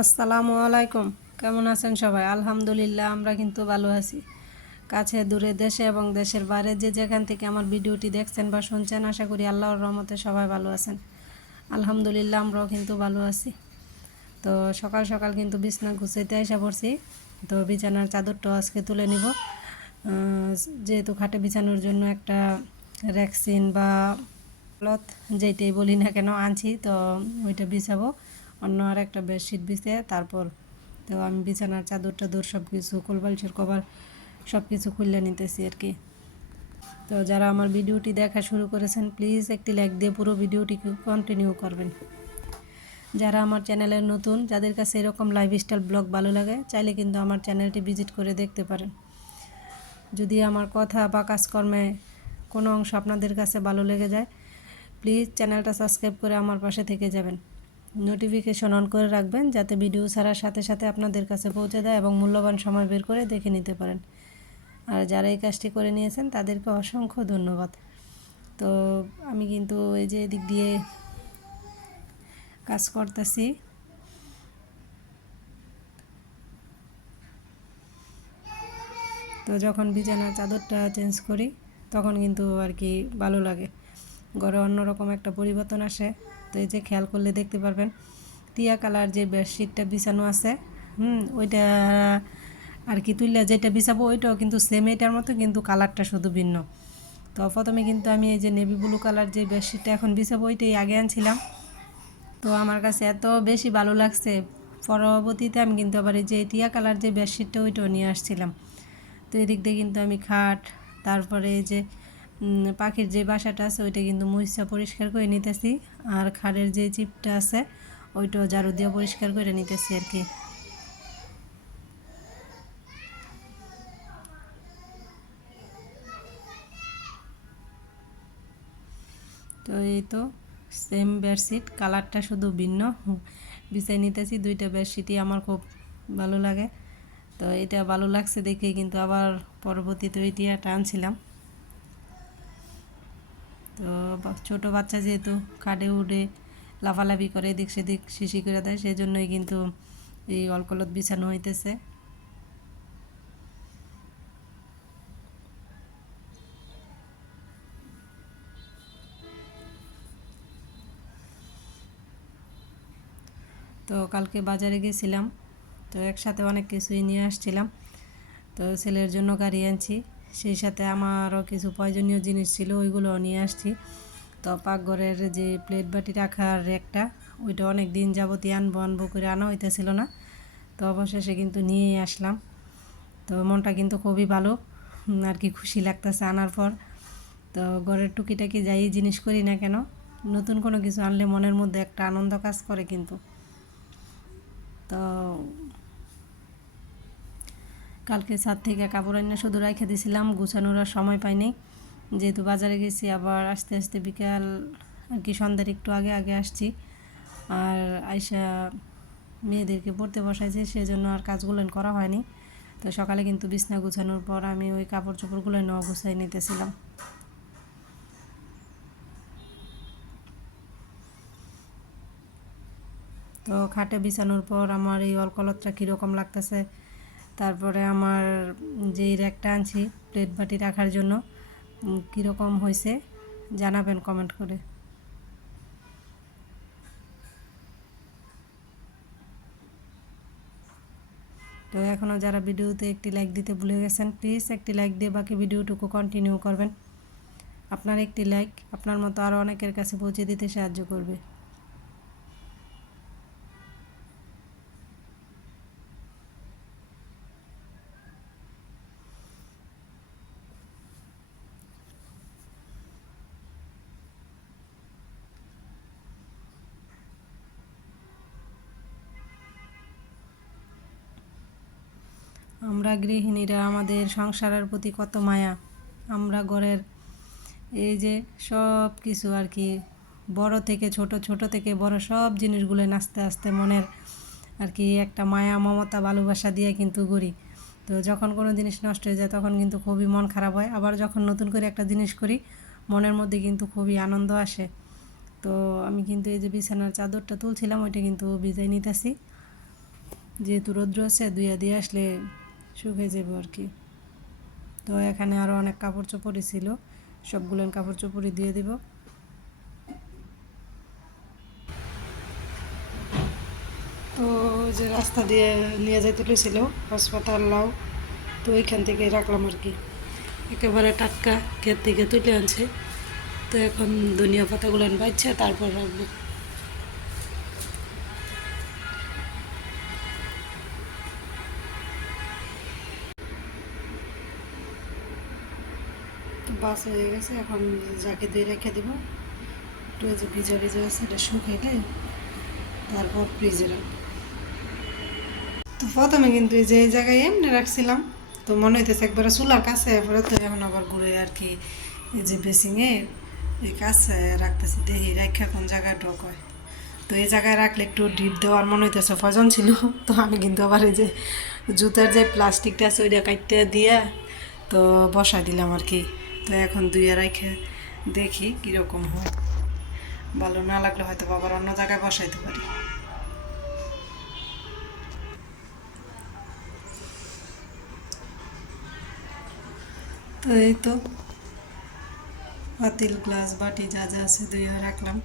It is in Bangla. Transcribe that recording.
আসসালামু আলাইকুম। কেমন আছেন সবাই? আলহামদুলিল্লাহ আমরা কিন্তু ভালো আছি। কাছে দূরে দেশে এবং দেশের বাইরে যে যেখান থেকে আমার ভিডিওটি দেখছেন বা শুনছেন, আশা করি আল্লাহর রহমতে সবাই ভালো আছেন। আলহামদুলিল্লাহ আমরাও কিন্তু ভালো আছি। তো সকাল সকাল কিন্তু বিছনা গুছাইতে এসে পড়ছি। তো বিছানার চাদরটাও আজকে তুলে নিব, যেহেতু খাটে বিছানোর জন্য একটা র্যাক্সিন বা ক্লথ যেইটাই বলি না কেন আনছি, তো ওইটা বিছাবো। অন্য আর একটা বেডশিট বিছিয়ে তারপর তো আমি বিছানার চাদর টাদর সব কিছু কোলবালিশের কভার সব কিছু খুলে নিতেছি আর কি। তো যারা আমার ভিডিওটি দেখা শুরু করেছেন, প্লিজ একটি লাইক দিয়ে পুরো ভিডিওটি কন্টিনিউ করবেন। যারা আমার চ্যানেলে নতুন, যাদের কাছে এরকম লাইফস্টাইল ব্লগ ভালো লাগে, চাইলে কিন্তু আমার চ্যানেলটি ভিজিট করে দেখতে পারেন। যদি আমার কথা বা কাজকর্মে কোনো অংশ আপনাদের কাছে ভালো লেগে যায়, প্লিজ চ্যানেলটা সাবস্ক্রাইব করে আমার পাশে থেকে যাবেন। নোটিফিকেশন অন করে রাখবেন, যাতে ভিডিও ছাড়ার সাথে সাথে আপনাদের কাছে পৌঁছে দেয় এবং মূল্যবান সময় বের করে দেখে নিতে পারেন। আর যারা এই কাজটি করে নিয়েছেন তাদেরকে অসংখ্য ধন্যবাদ। তো আমি কিন্তু এই যে এদিক দিয়ে কাজ করতেছি। তো যখন বিছানার চাদরটা চেঞ্জ করি তখন কিন্তু আর কি ভালো লাগে, ঘরে অন্যরকম একটা পরিবর্তন আসে। তো এই যে খেয়াল করলে দেখতে পারবেন, টিয়া কালার যে বেডশিটটা বিছানো আছে, ওইটা আর কি তুললে যেটা বিছাবো ওইটাও কিন্তু সেম এটার মতো, কিন্তু কালারটা শুধু ভিন্ন। তো প্রথমে কিন্তু আমি এই যে নেভি ব্লু কালার যে বেডশিটটা এখন বিছাবো ওইটাই আগে আনছিলাম। তো আমার কাছে এত বেশি ভালো লাগছে, পরবর্তীতে আমি কিন্তু আবার এই যে টিয়া কালার যে বেডশিটটা ওইটাও নিয়ে আসছিলাম। তো এদিক দিয়ে কিন্তু আমি খাট, তারপরে এই যে পাখির যে বাসাটা আছে ওইটা কিন্তু মুছা পরিষ্কার করে নিতেছি, আর খাটের যে চিপটা আছে ওইটাও ঝাড়ু দিয়ে পরিষ্কার করে নিতেছি আর কি। তো এই তো সেম বেডশিট, কালারটা শুধু ভিন্ন, বিছাই নিতেছি। দুইটা বেডশিটই আমার খুব ভালো লাগে। তো এটা ভালো লাগছে দেখে কিন্তু আবার পরবর্তীতে ওই টিয়াটা আনছিলাম। তো ছোটো বাচ্চা যেহেতু খাটে উঠে লাফালাফি করে এদিক সেদিক শিশি করে দেয়, সেই জন্যই কিন্তু এই অলকলত বিছানো হইতেছে। তো কালকে বাজারে গেছিলাম, তো একসাথে অনেক কিছুই নিয়ে আসছিলাম। তো ছেলের জন্য গাড়ি আনছি, সেই সাথে আমারও কিছু প্রয়োজনীয় জিনিস ছিল, ওইগুলোও নিয়ে আসছি। তো পাকঘরের যে প্লেট বাটি রাখার র্যাকটা, ওইটা অনেক দিন যাবতীয় আনবো আনবো করে আনা হইতেছিল না। তো অবশেষে কিন্তু নিয়েই আসলাম। তো মনটা কিন্তু খুবই ভালো আর কি, খুশি লাগতেছে আনার পর। তো ঘরের টুকিটাকি যাই জিনিস করি না কেন, নতুন কোনো কিছু আনলে মনের মধ্যে একটা আনন্দ কাজ করে কিন্তু। তো কালকে ছাদ থেকে কাপড় এনে শুধু রেখে দিয়েছিলাম, গুছানোর আর সময় পাইনি, যেহেতু বাজারে গেছি। আবার আস্তে আস্তে বিকাল আর কি সন্ধ্যার একটু আগে আগে আসছি, আর আইসা মেয়েদেরকে পড়তে বসাইছি, সেজন্য আর কাজগুলো করা হয়নি। তো সকালে কিন্তু বিছনা গুছানোর পর আমি ওই কাপড় চোপড়গুলো নেওয়া গুছাই নিতেছিলাম। তো খাটে বিছানোর পর আমার এই অলকলতটা কীরকম লাগতেছে, তারপরে আমার যেই র্যাকটা আনছি প্লেট বাটি রাখার জন্য, কীরকম হয়েছে জানাবেন কমেন্ট করে। তো এখনও যারা ভিডিওতে একটি লাইক দিতে ভুলে গেছেন, প্লিজ একটি লাইক দিয়ে বাকি ভিডিওটুকু কন্টিনিউ করবেন। আপনার একটি লাইক আপনার মতো আরও অনেকের কাছে পৌঁছে দিতে সাহায্য করবে। আমরা গৃহিণীরা আমাদের সংসারের প্রতি কত মায়া, আমরা ঘরের এই যে সব কিছু আর কি, বড় থেকে ছোট, ছোট থেকে বড় সব জিনিসগুলো আস্তে আস্তে মনের আর কি একটা মায়া মমতা ভালোবাসা দিয়ে কিন্তু করি। তো যখন কোনো জিনিস নষ্ট হয়ে যায় তখন কিন্তু খুবই মন খারাপ হয়, আবার যখন নতুন করে একটা জিনিস করি মনের মধ্যে কিন্তু খুবই আনন্দ আসে। তো আমি কিন্তু এই যে বিছানার চাদরটা তুলছিলাম ওইটা কিন্তু ভিজাই নিতেছি। যেহেতু রৌদ্র আছে ধুইয়া দিয়ে আসলে শুকিয়ে যাবে আর কি। তো এখানে আরও অনেক কাপড় চোপড়ই ছিল, সবগুলো কাপড় চোপড়ই দিয়ে দিব। তো যে রাস্তা দিয়ে নিয়ে যেতে ছিল হাসপাতাল লাউ, তো ওইখান থেকে রাখলাম আর কি, একেবারে টাটকা ক্ষেত থেকে তুলে আনছে। তো এখন ধনিয়া পাতাগুলো বাজছে তারপর রাখবো। বাস হয়ে গেছে, এখন যাকে দিয়ে রেখে দেবো। একটু যে ভিজা ভিজা আছে এটা শুকাইলে তারপর ফ্রিজে রাখবো। তো প্রথমে কিন্তু এই যে এই জায়গায় এমনি রাখছিলাম, তো মনে হইতেছে একবারে চুলার কাছে, এরপরে তো এখন আবার ঘুরে আর কি এই যে বেসিংয়ে এই কাছে রাখতেছি, দেখি রাখা কোন জায়গায় ডক হয়। তো এই জায়গায় রাখলে একটু ডিপ দেওয়ার মনে হইতেছে প্রয়োজন ছিল। তো আমি কিন্তু আবার এই যে জুতার যে প্লাস্টিকটা আছে ওইটা কাটতে দিয়া তো বসাই দিলাম আর কি। তো এখন দুইয়া রাখে দেখি কীরকম হয়, ভালো না লাগলে হয়তো আবার অন্য জায়গায় বসাইতে পারি। তো এই তো পাতিল গ্লাস বাটি যা যা আছে ধুয়ে রাখলাম।